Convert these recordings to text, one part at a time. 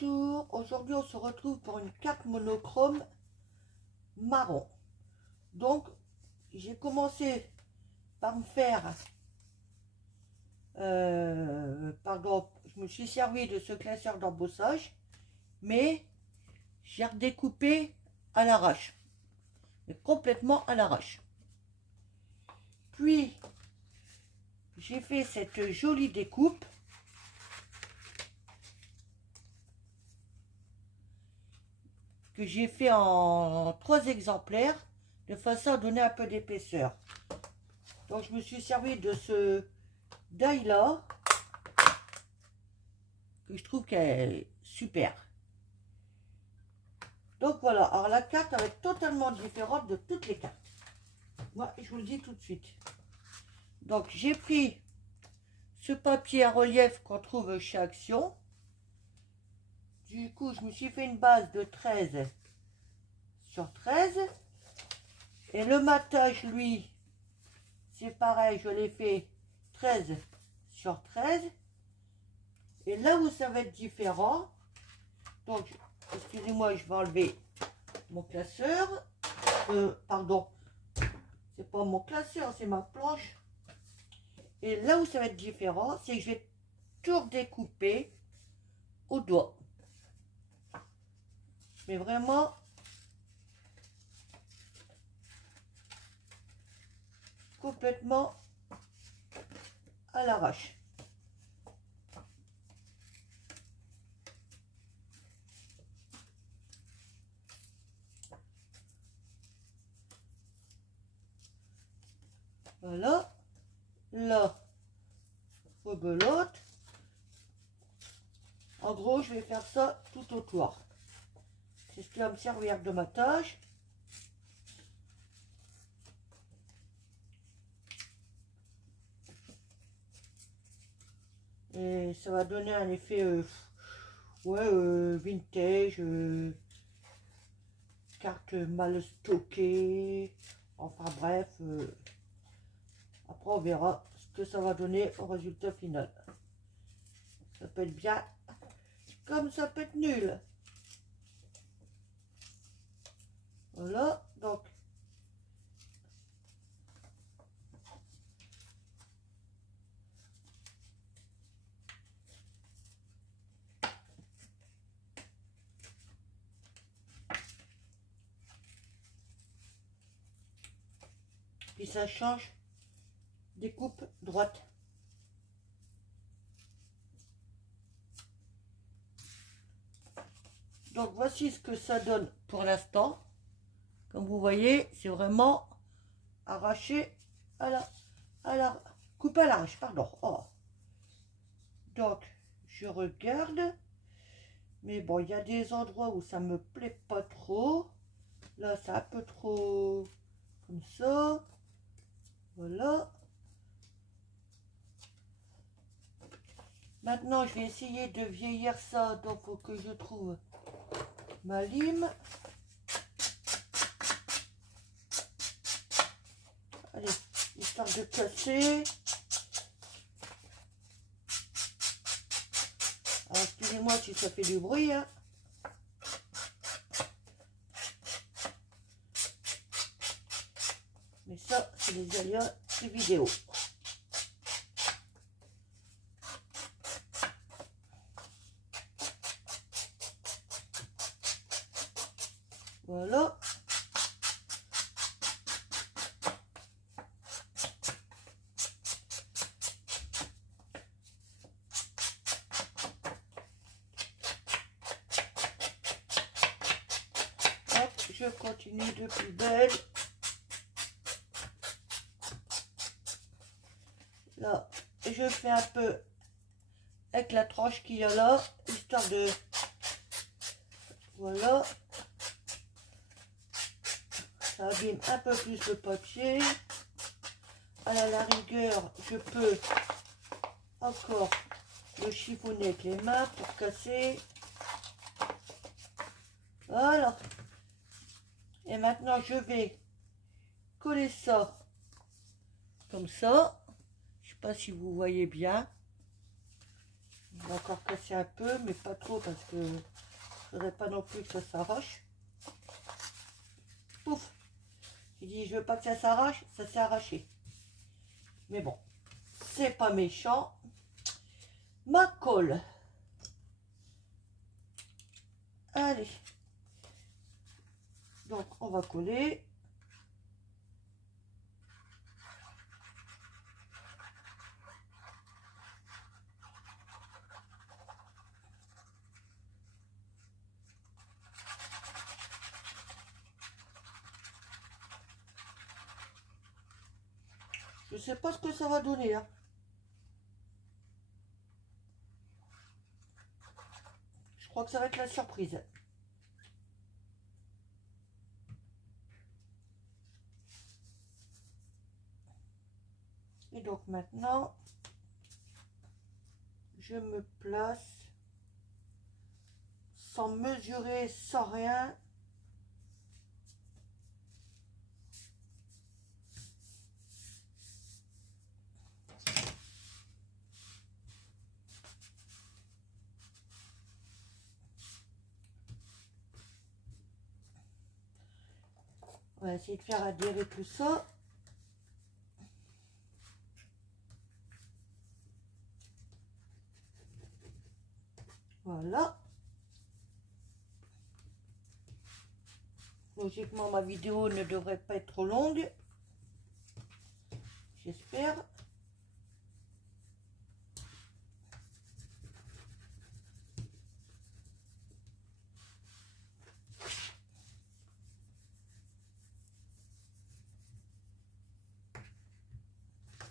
Bonjour, aujourd'hui on se retrouve pour une carte monochrome marron. Donc j'ai commencé par me faire, pardon, je me suis servi de ce classeur d'embossage, mais j'ai redécoupé à l'arrache, mais complètement à l'arrache. Puis j'ai fait cette jolie découpe. Que j'ai fait en 3 exemplaires de façon à donner un peu d'épaisseur. Donc je me suis servi de ce die là que je trouve qu'elle est super. Donc voilà, alors la carte va être totalement différente de toutes les cartes. Moi je vous le dis tout de suite. Donc j'ai pris ce papier à relief qu'on trouve chez Action. Du coup je me suis fait une base de 13 sur 13. Et le matage, lui, c'est pareil, je l'ai fait 13 sur 13. Et là où ça va être différent, donc, excusez-moi, je vais enlever mon classeur. Pardon, c'est pas mon classeur, c'est ma planche. Et là où ça va être différent, c'est que je vais tout redécouper au doigt. Mais vraiment... complètement à l'arrache. Voilà. Là, rebelote. En gros, je vais faire ça tout autour. C'est ce qui va me servir de matage. Et ça va donner un effet vintage, carte mal stockée, enfin bref, après on verra ce que ça va donner au résultat final. Ça peut être bien comme ça peut être nul. Voilà, donc puis ça change des coupes droites. Donc voici ce que ça donne pour l'instant. Comme vous voyez, c'est vraiment arraché à la coupe à l'arrache, pardon. Oh. Donc je regarde, mais bon, il y a des endroits où ça me plaît pas trop. Là, c'est un peu trop comme ça. Voilà. Maintenant, je vais essayer de vieillir ça. Donc, il faut que je trouve ma lime. Allez, histoire de casser. Alors, excusez-moi si ça fait du bruit, hein. Mais ça, c'est les aléas des vidéos. Voilà. Hop, je continue de plus belle. Là, je fais un peu avec la tranche qu'il y a là, histoire de... Voilà. Ça abîme un peu plus le papier. À la rigueur, je peux encore le chiffonner avec les mains pour casser. Voilà. Et maintenant, je vais coller ça comme ça. Je ne sais pas si vous voyez bien. Je vais encore casser un peu, mais pas trop parce que je ne voudrais pas non plus que ça s'arrache. Pouf! J'ai dit, je veux pas que ça s'arrache, ça s'est arraché. Mais bon, c'est pas méchant. Ma colle. Allez. Donc, on va coller. Je sais pas ce que ça va donner, hein. Je crois que ça va être la surprise. Et donc maintenant, je me place sans mesurer, sans rien. On va essayer de faire adhérer tout ça. Voilà. Logiquement, ma vidéo ne devrait pas être trop longue. J'espère.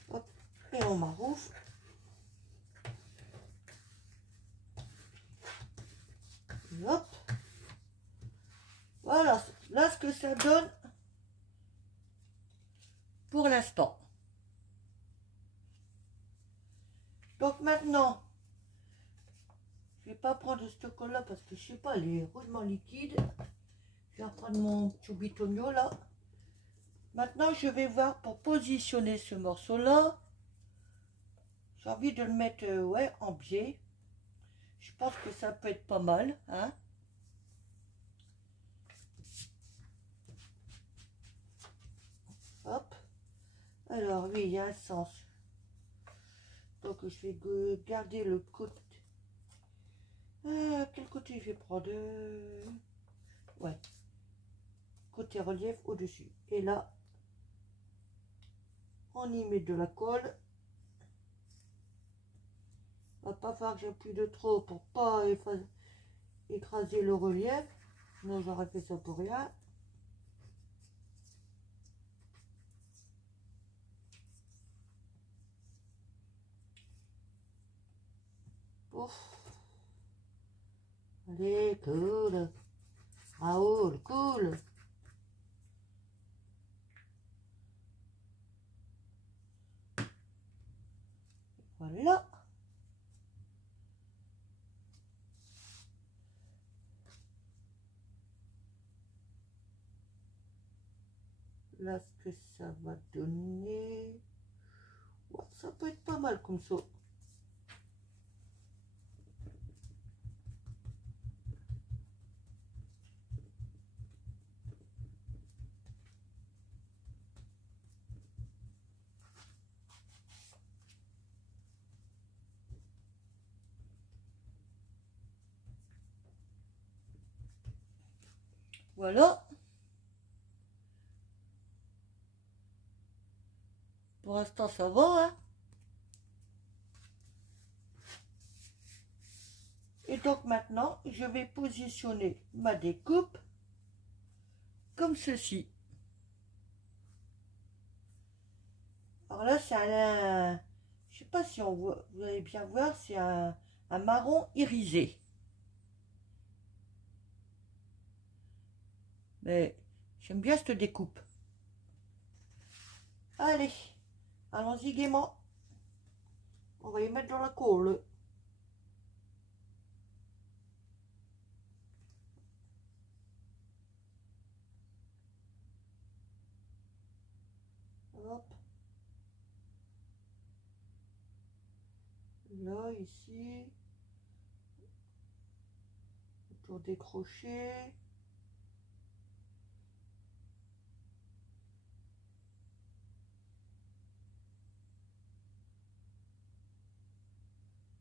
Hop. Et on m'arrouve. Hop. Voilà. Là, ce que ça donne pour l'instant. Donc maintenant, je vais pas prendre ce colle là parce que je sais pas, il est rudement liquide. Je vais reprendre mon Chubitono là. Maintenant, je vais voir pour positionner ce morceau là. J'ai envie de le mettre ouais, en biais. Je pense que ça peut être pas mal, hein. Hop. Alors oui, il y a un sens. Donc je vais garder le côté. Quel côté je vais prendre? Ouais. Côté relief au-dessus. Et là, on y met de la colle. Va pas falloir que j'appuie de trop pour pas écraser le relief. Sinon j'aurais fait ça pour rien. Ouf. Allez, cool. Raoul, cool. Voilà. Là, ce que ça va donner. Ouais, ça peut être pas mal comme ça. Voilà. Pour l'instant, ça va, hein. Et donc maintenant, je vais positionner ma découpe comme ceci. Alors là, c'est un... Je sais pas si on voit, vous allez bien voir, c'est un marron irisé. Mais j'aime bien cette découpe. Allez, allons-y gaiement. On va y mettre dans la colle. Hop. Là, ici. autour des crochets.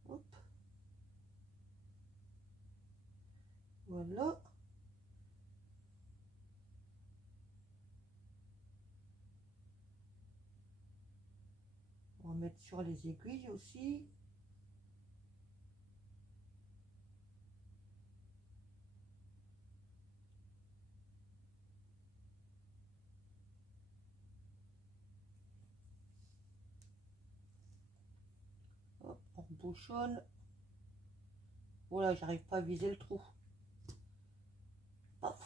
Hop. Voilà. On va mettre sur les aiguilles aussi. Hop, on bouchonne. Voilà, j'arrive pas à viser le trou. Paf.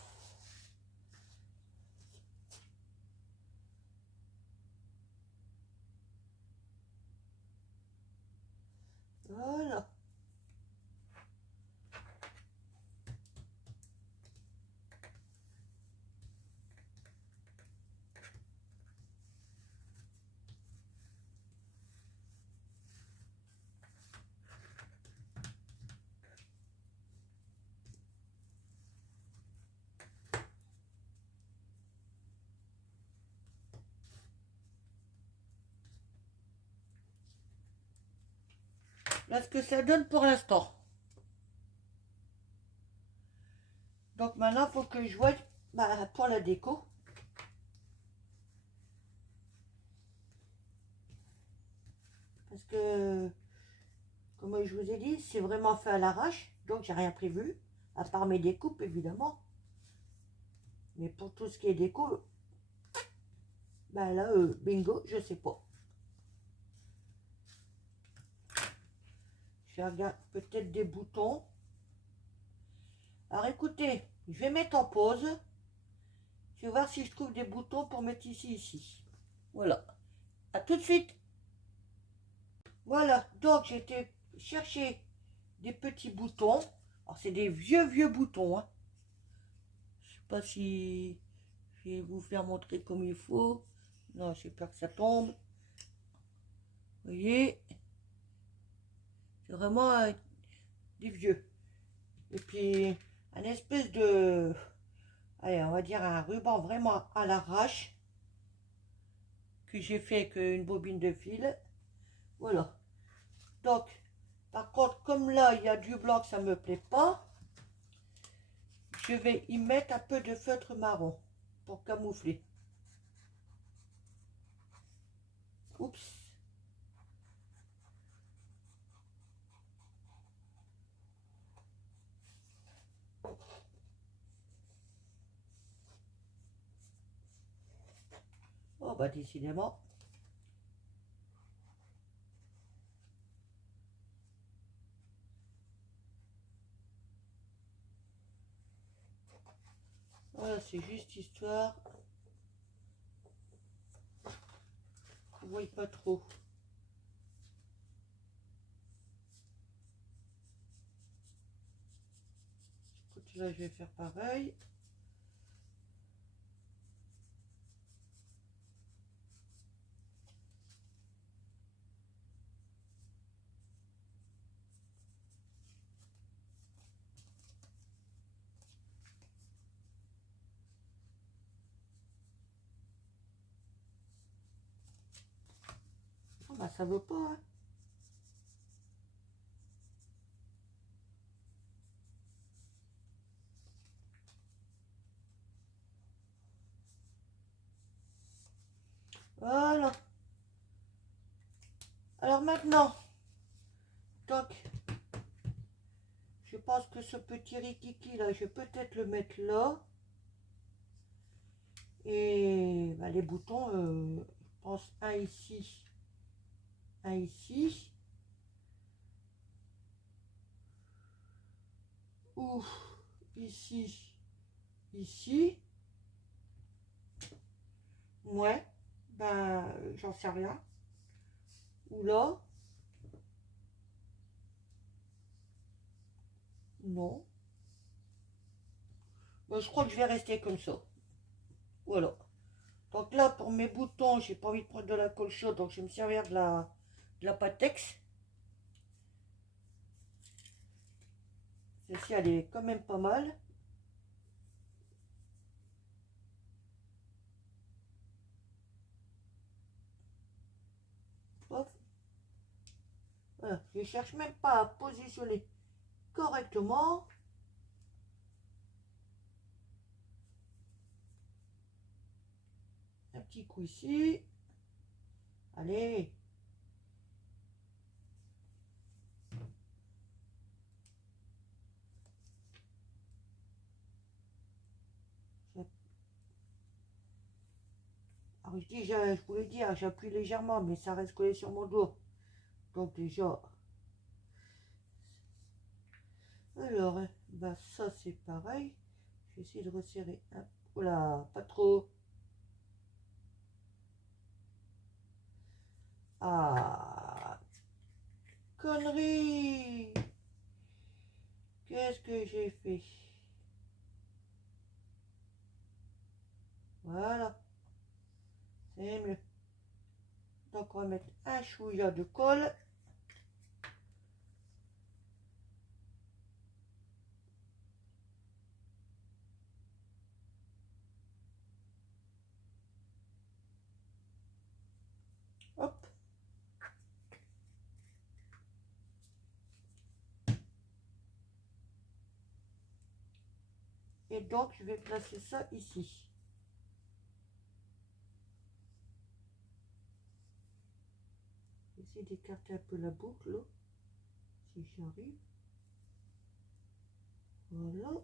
Voilà. Là, ce que ça donne pour l'instant. Donc maintenant, il faut que je voie pour la déco. Parce que, comme je vous ai dit, c'est vraiment fait à l'arrache. Donc, j'ai rien prévu. À part mes découpes, évidemment. Mais pour tout ce qui est déco, bah là, bingo, je sais pas. Je regarde peut-être des boutons. Alors écoutez, je vais mettre en pause. Je vais voir si je trouve des boutons pour mettre ici. Voilà. À tout de suite. Voilà, donc j'ai été chercher des petits boutons. Alors c'est des vieux boutons. Hein. Je sais pas si je vais vous faire montrer comme il faut. Non, j'ai peur que ça tombe. Vous voyez, c'est vraiment des vieux. Et puis un espèce de, allez, on va dire un ruban vraiment à l'arrache que j'ai fait avec une bobine de fil. Voilà. Donc, par contre, comme là, il y a du blanc que ça ne me plaît pas, je vais y mettre un peu de feutre marron pour camoufler. Oups. Oh, bah, décidément. Voilà, c'est juste histoire. Vous voyez pas trop. Écoute, là, je vais faire pareil. Oh, bah, ça veut pas, hein. Voilà. Alors maintenant, donc, je pense que ce petit rikiki là, je vais peut-être le mettre là. Et bah, les boutons, je pense un ici, un ici. Ou ici, ici. Ouais, ben j'en sais rien. Ou là. Non. Ben, je crois que je vais rester comme ça. Voilà. Donc là, pour mes boutons, j'ai pas envie de prendre de la colle chaude, donc je vais me servir de la Pattex. Celle-ci, elle est quand même pas mal. Hop. Voilà. Je cherche même pas à positionner correctement. Un petit coup ici. Allez. Alors je dis, je voulais dire, j'appuie légèrement, mais ça reste collé sur mon dos. Donc déjà. Alors, bah ça c'est pareil. Je vais essayer de resserrer un peu. Oula, pas trop. Ah, connerie. Qu'est-ce que j'ai fait? Voilà, c'est mieux. Donc on va mettre un chouïa de colle. Hop. Et donc je vais placer ça ici. Essayer d'écarter un peu la boucle, là, si j'y arrive. Voilà.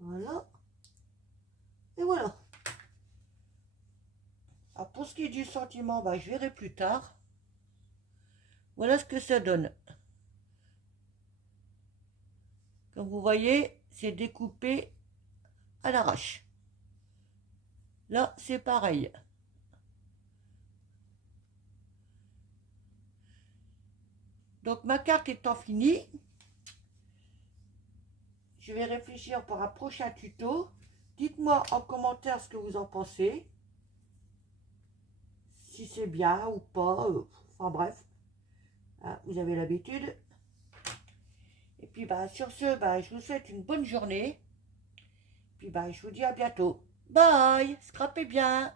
Voilà. Et voilà. Alors pour ce qui est du sentiment, bah, je verrai plus tard. Voilà ce que ça donne. Comme vous voyez, c'est découpé à l'arrache. Là, c'est pareil. Donc ma carte étant finie, je vais réfléchir pour un prochain tuto. Dites-moi en commentaire ce que vous en pensez. Si c'est bien ou pas. Enfin bref, hein, vous avez l'habitude. Et puis bah, sur ce, bah, je vous souhaite une bonne journée. Puis bah, je vous dis à bientôt. Bye, scrapez bien.